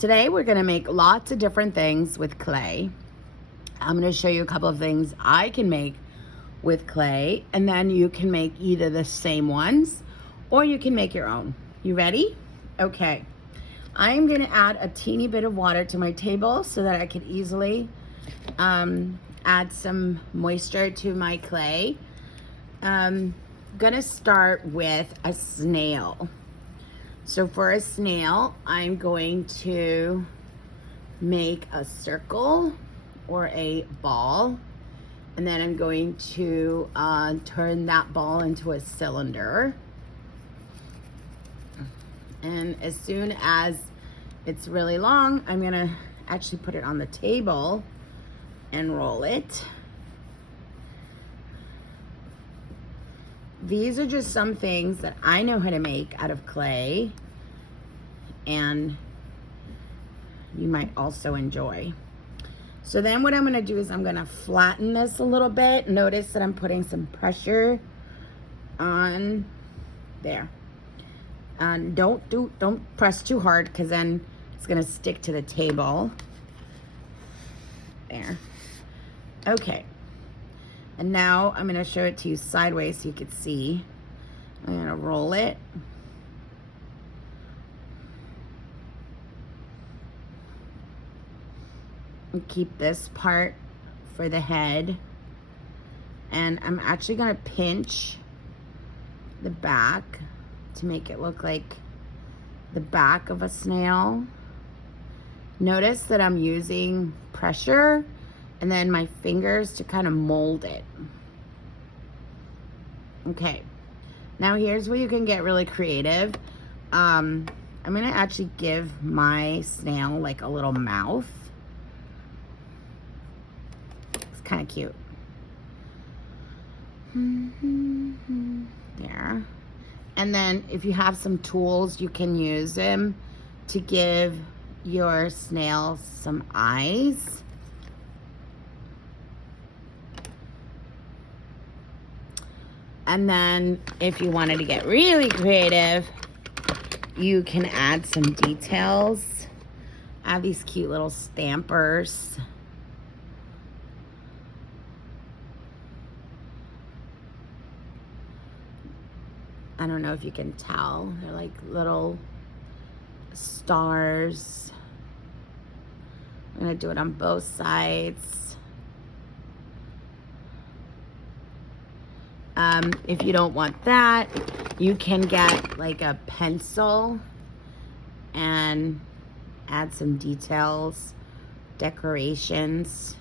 Today we're gonna make lots of different things with clay. I'm gonna show you a couple of things I can make with clay, and then you can make either the same ones or you can make your own. You ready? Okay. I'm gonna add a teeny bit of water to my table so that I could easily add some moisture to my clay. Gonna start with a snail. So for a snail, I'm going to make a circle or a ball, and then I'm going to turn that ball into a cylinder. And as soon as it's really long, I'm gonna actually put it on the table and roll it. These are just some things that I know how to make out of clay, and you might also enjoy. So then what I'm gonna do is I'm gonna flatten this a little bit. Notice that I'm putting some pressure on there. And don't press too hard, because then it's gonna stick to the table. There. Okay. And now I'm gonna show it to you sideways so you can see. I'm gonna roll it. And keep this part for the head. And I'm actually gonna pinch the back to make it look like the back of a snail. Notice that I'm using pressure and then my fingers to kind of mold it. Okay, now here's where you can get really creative. I'm gonna actually give my snail like a little mouth. It's kind of cute. There. And then if you have some tools, you can use them to give your snail some eyes. And then if you wanted to get really creative, you can add some details. I have these cute little stampers. I don't know if you can tell. They're like little stars. I'm gonna do it on both sides. If you don't want that, you can get like a pencil and add some details, decorations.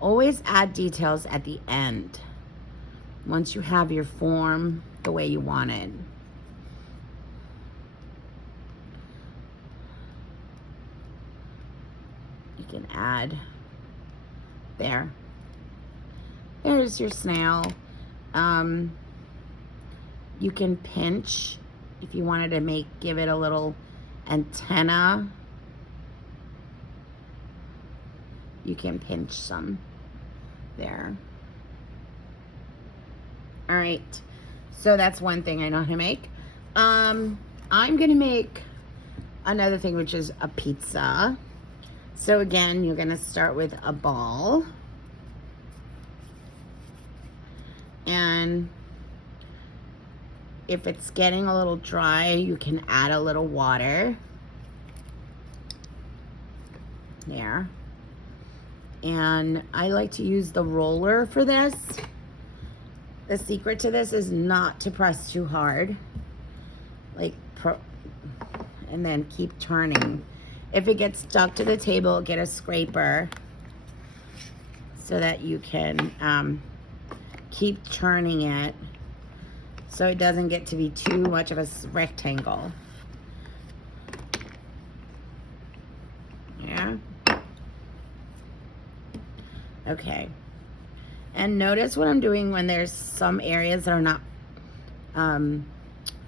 Always add details at the end, once you have your form the way you want it. You can add there. There's your snail. You can pinch if you wanted to give it a little antenna. You can pinch some there. All right, so that's one thing I know how to make. I'm gonna make another thing, which is a pizza. So again, you're gonna start with a ball. And if it's getting a little dry, you can add a little water. There. And I like to use the roller for this. The secret to this is not to press too hard. And then keep turning. If it gets stuck to the table, get a scraper so that you can keep turning it so it doesn't get to be too much of a rectangle. Yeah. Okay. And notice what I'm doing when there's some areas that are not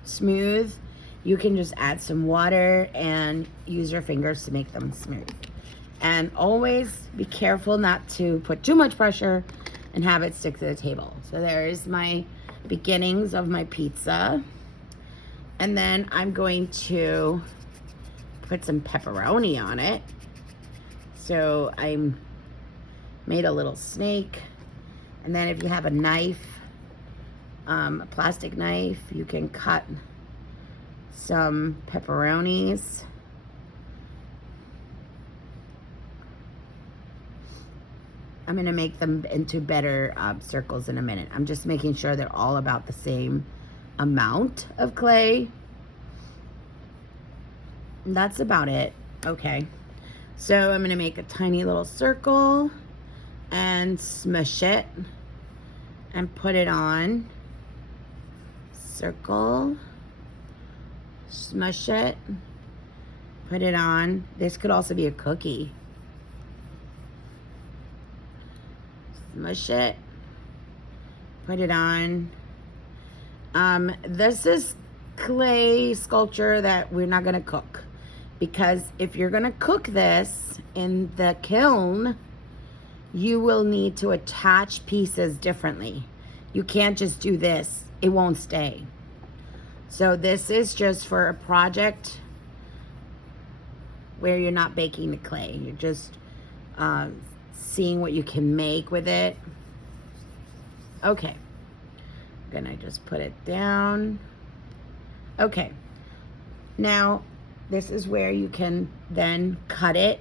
smooth. You can just add some water and use your fingers to make them smooth. And always be careful not to put too much pressure and have it stick to the table. So there's my beginnings of my pizza. And then I'm going to put some pepperoni on it. So I made a little snake. And then if you have a knife, a plastic knife, you can cut some pepperonis. I'm going to make them into better circles in a minute. I'm just making sure they're all about the same amount of clay. And that's about it. Okay. So I'm going to make a tiny little circle and smush it and put it on. Circle. Smush it. Put it on. This could also be a cookie. Smush it. Put it on. This is clay sculpture that we're not going to cook. Because if you're going to cook this in the kiln, you will need to attach pieces differently. You can't just do this. It won't stay. So this is just for a project where you're not baking the clay. You're just seeing what you can make with it. Okay. I'm going to just put it down. Okay. Now, this is where you can then cut it.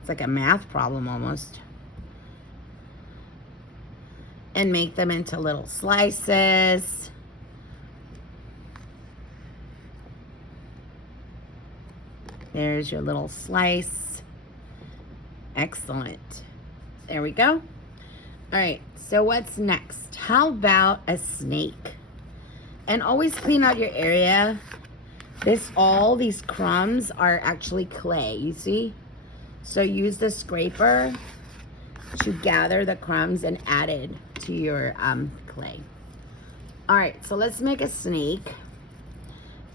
It's like a math problem almost. And make them into little slices. There's your little slice. Excellent. There we go. All right, so what's next? How about a snake? And always clean out your area. All these crumbs are actually clay, you see? So use the scraper to gather the crumbs and add it to your clay. All right, so let's make a snake.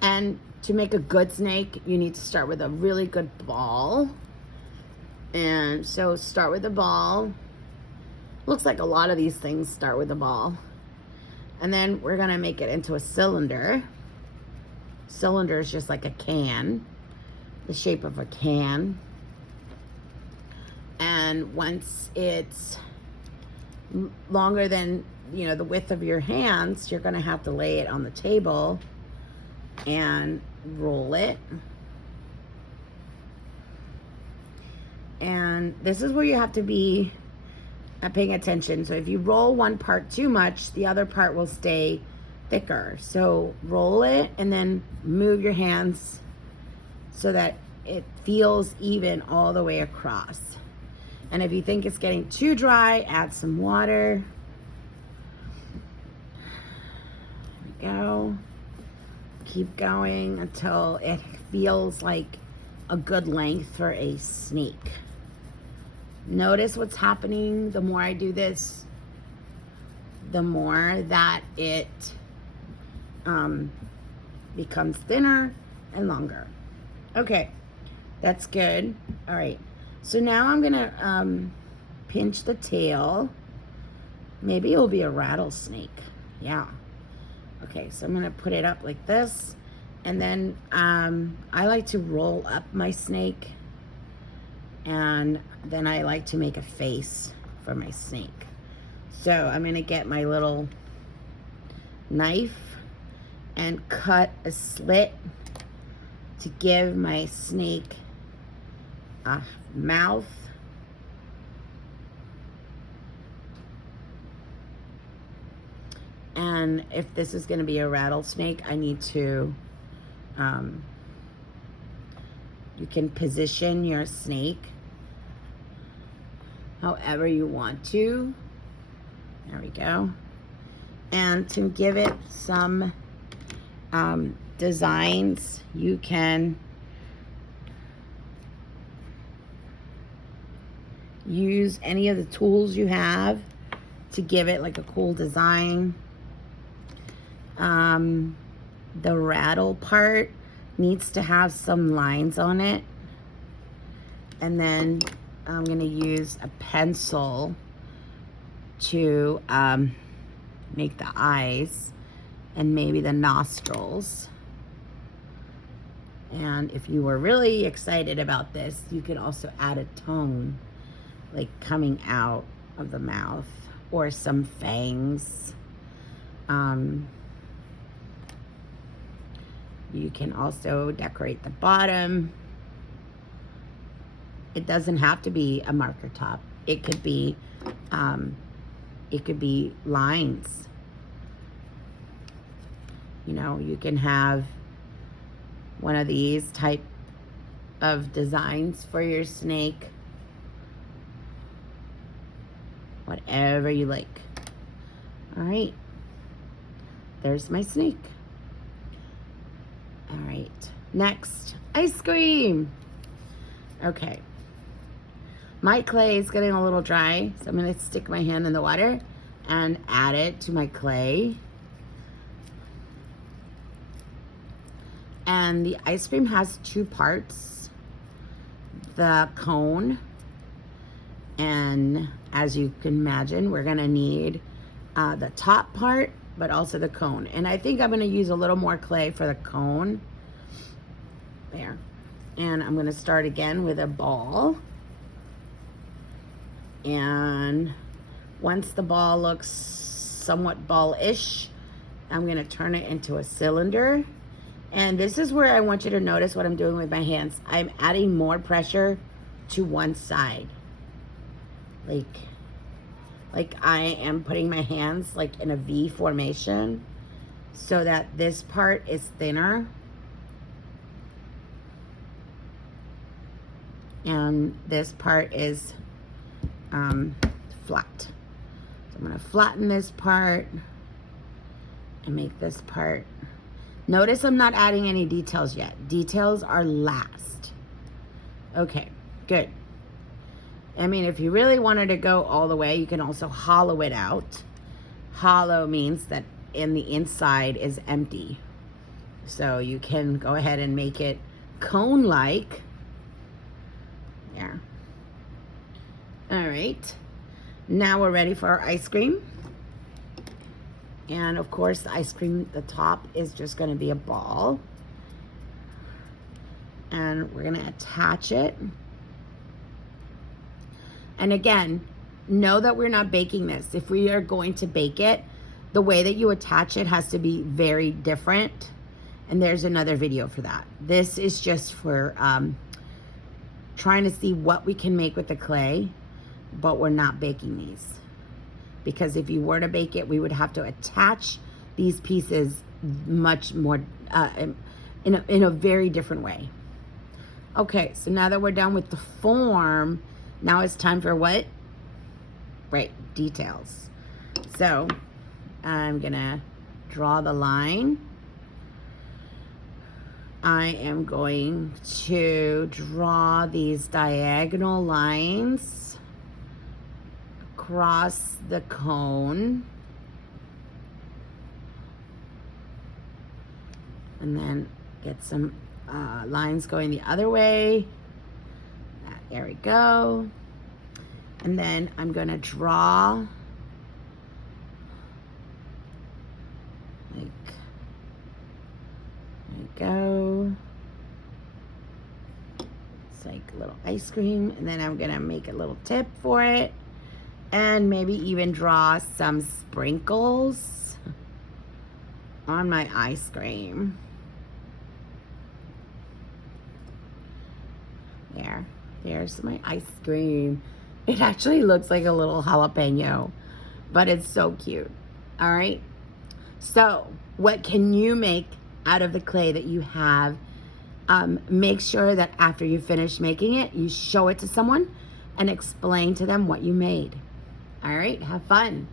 And to make a good snake, you need to start with a really good ball. And so start with a ball. Looks like a lot of these things start with a ball. And then we're gonna make it into a cylinder. Cylinder is just like a can, the shape of a can. And once it's longer than, the width of your hands, you're gonna have to lay it on the table and roll it. And this is where you have to be paying attention. So if you roll one part too much, the other part will stay thicker. So roll it and then move your hands so that it feels even all the way across. And if you think it's getting too dry, add some water. There we go. Keep going until it feels like a good length for a snake. Notice what's happening. The more I do this, the more that it becomes thinner and longer. Okay, that's good. All right, so now I'm gonna pinch the tail. Maybe it'll be a rattlesnake. Yeah. Okay, so I'm gonna put it up like this, and then I like to roll up my snake, and then I like to make a face for my snake. So I'm gonna get my little knife and cut a slit to give my snake a mouth. And if this is gonna be a rattlesnake, I need to, you can position your snake however you want to. There we go. And to give it some designs, you can use any of the tools you have to give it like a cool design. The rattle part needs to have some lines on it. And then I'm gonna use a pencil to make the eyes. and maybe the nostrils. And if you were really excited about this, you could also add a tone, like coming out of the mouth, or some fangs. You can also decorate the bottom. It doesn't have to be a marker top. It could be lines. You know, you can have one of these type of designs for your snake. Whatever you like. All right. There's my snake. All right. Next, ice cream. Okay. My clay is getting a little dry, so I'm going to stick my hand in the water and add it to my clay. And the ice cream has two parts, the cone, and as you can imagine, we're gonna need the top part, but also the cone. And I think I'm gonna use a little more clay for the cone. There. And I'm gonna start again with a ball. And once the ball looks somewhat ball-ish, I'm gonna turn it into a cylinder. And this is where I want you to notice what I'm doing with my hands. I'm adding more pressure to one side. Like I am putting my hands like in a V formation so that this part is thinner. And this part is flat. So I'm gonna flatten this part and make this part. Notice I'm not adding any details yet. Details are last. Okay, good. I mean, if you really wanted to go all the way, you can also hollow it out. Hollow means that in the inside is empty. So you can go ahead and make it cone-like. There. All right. Now we're ready for our ice cream. And of course, the ice cream, the top is just going to be a ball. And we're going to attach it. And again, know that we're not baking this. If we are going to bake it, the way that you attach it has to be very different. And there's another video for that. This is just for trying to see what we can make with the clay, but we're not baking these. Because if you were to bake it, we would have to attach these pieces much more, in a very different way. Okay, so now that we're done with the form, now it's time for what? Right, details. So I'm gonna draw the line. I am going to draw these diagonal lines across the cone, and then get some lines going the other way. There we go. And then I'm going to draw like, there we go. It's like a little ice cream, and then I'm going to make a little tip for it. And maybe even draw some sprinkles on my ice cream. There's my ice cream. It actually looks like a little jalapeno, but it's so cute. All right. So what can you make out of the clay that you have? Make sure that after you finish making it, you show it to someone and explain to them what you made. All right, have fun.